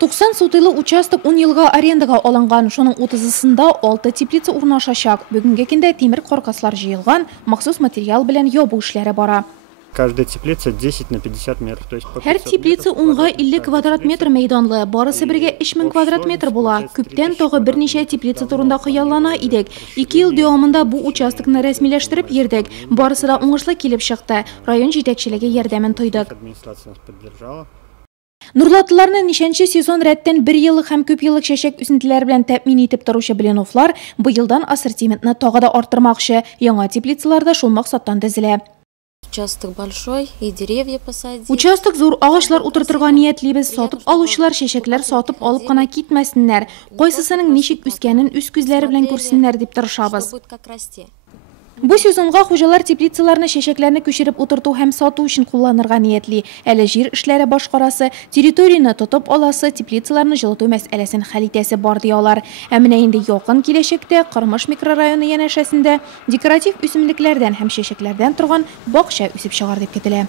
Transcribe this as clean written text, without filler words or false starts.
90 сутыйлы участок 10 елга арендаға алынған. Шоның 30-сында 6 теплица урнашачак. Бүгінгі кенде темір коркаслар жиылған, махсус материал белән ябу эшләре бара. Каждая теплица 10 на 50 метров. То есть Һәр теплица 10-50 квадрат метр мәйданлы. Барысы бергә 3000 квадрат метр була. Күптән тагы берничә теплица турында хыяллана идек. 2 ел дәвамында бу участокны рәсмиләштереп йөрдек. Барысы да уңышлы килеп чыкты. Район җитәкчелеге ярдәмен тойдык. Нурлатыларны нишенче сезон рәттән 1 еллык һәм күп еллык чәчәк үсентеләре белән тәэмин итеп торучы Блиновлар быелдан ассортиментны тагы да арттырмакчы. Яңа теплицаларда шул максаттан төзелә. Участок большой и деревья посадить. Участок зур, агачлар утыртырга ниятлибез. Сатып алучылар чәчәкләр сатып алып кына китмәсеннәр. Кайсысының ничек үскәнен үз күзләре белән күрсеннәр дип тырышабыз. Бу сезонга хуҗалар теплицаларны чәчәкләрне күчереп утырту һәм сату өчен кулланырга ниятли. Әле җир эшләре башкарасы, территорияны тотып аласы, теплицаларны җылыту мәсьәләсен хәл итәсе бар диялар. Ә менә инде якын киләчәктә Кырмыш микрорайоны янәшәсендә декоратив үсемлекләрдән һәм чәчәкләрдән торган бакча үсеп чыгар дип көтелә.